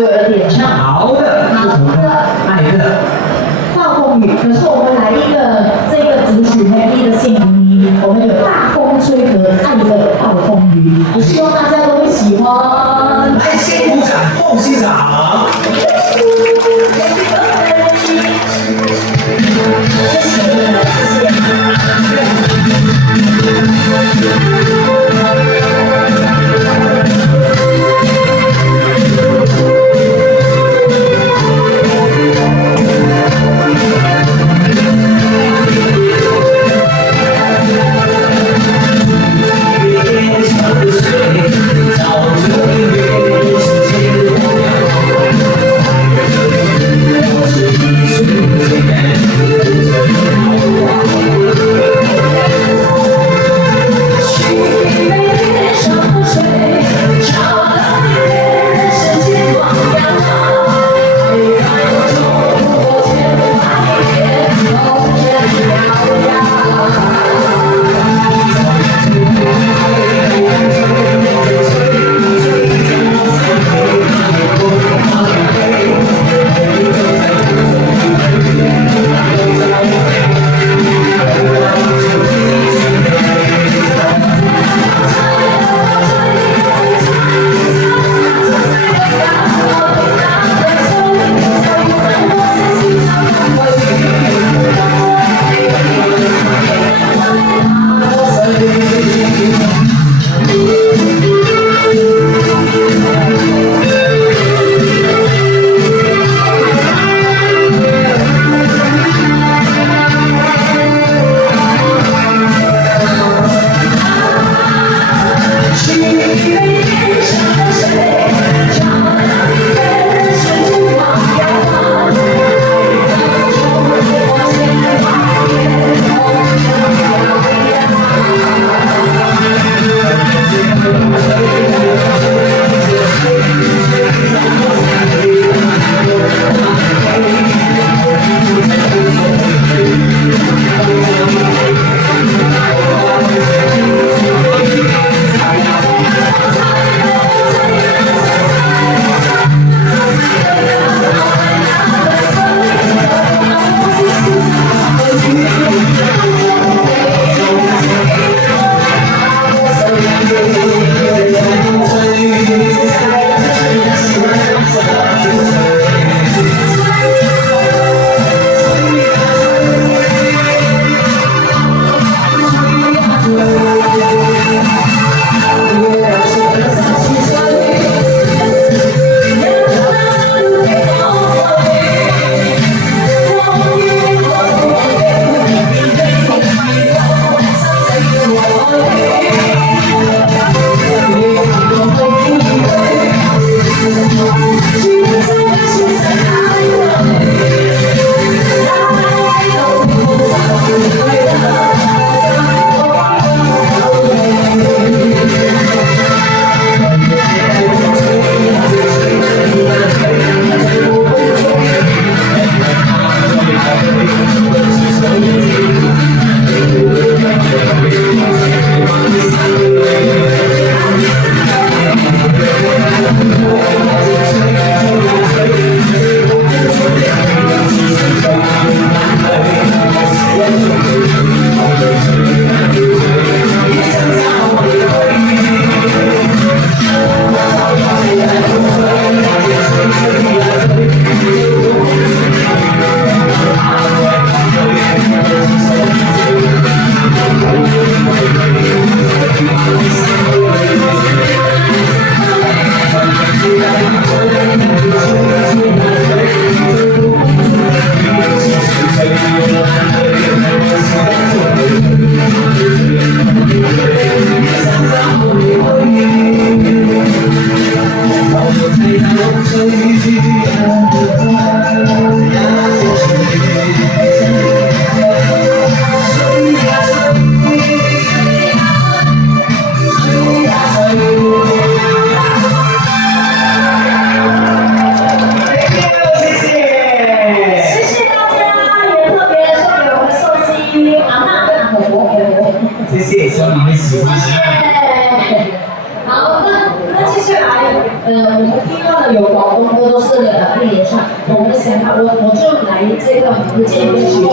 有点唱。好的，是什么歌？哪一个？暴风雨。可是我们来一个这个主曲 Happy 的幸福音，我们有大风吹和爱的暴风雨，我希望大家都会喜欢。来，先鼓掌，后欣赏。谢谢，希望你们喜欢。好，那接下来，我们听到的有宝宝。好多歌都是配合唱。我们的想法，我就来这个福建歌曲。